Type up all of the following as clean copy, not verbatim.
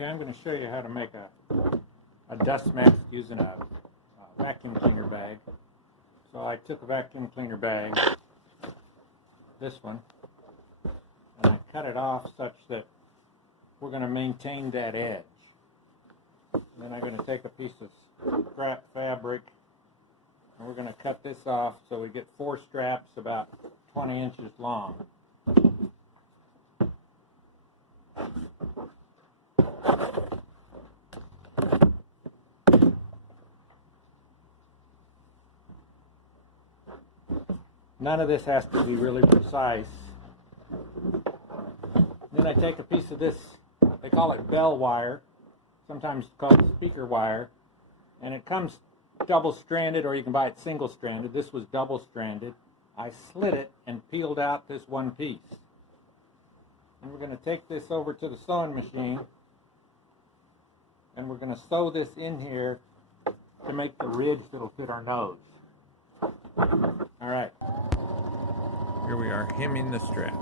Okay, I'm going to show you how to make a dust mask using a vacuum cleaner bag. So I took a vacuum cleaner bag, this one, and I cut it off such that we're going to maintain that edge. And then I'm going to take a piece of scrap fabric and we're going to cut this off so we get 4 straps about 20 inches long. None of this has to be really precise. Then I take a piece of this, they call it bell wire, sometimes called speaker wire, and it comes double-stranded, or you can buy it single-stranded. This was double-stranded. I slit it and peeled out this one piece. And we're going to take this over to the sewing machine, and we're going to sew this in here to make the ridge that'll fit our nose. All right. Here we are hemming the strap.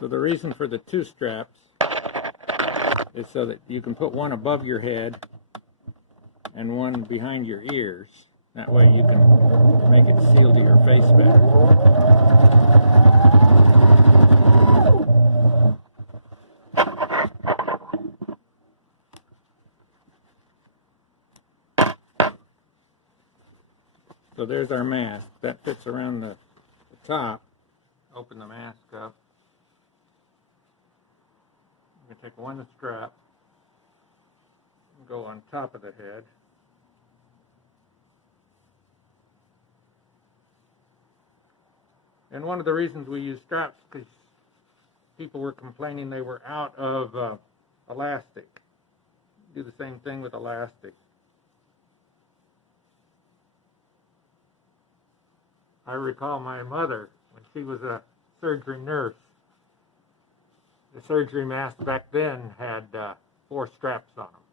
So the reason for the 2 straps is so that you can put one above your head and one behind your ears. That way you can make it seal to your face better. So there's our mask. That fits around the top. Open the mask up. I'm going to take one strap and go on top of the head. And one of the reasons we use straps is because people were complaining they were out of elastic. Do the same thing with elastic. I recall my mother, when she was a surgery nurse, the surgery masks back then had 4 straps on them.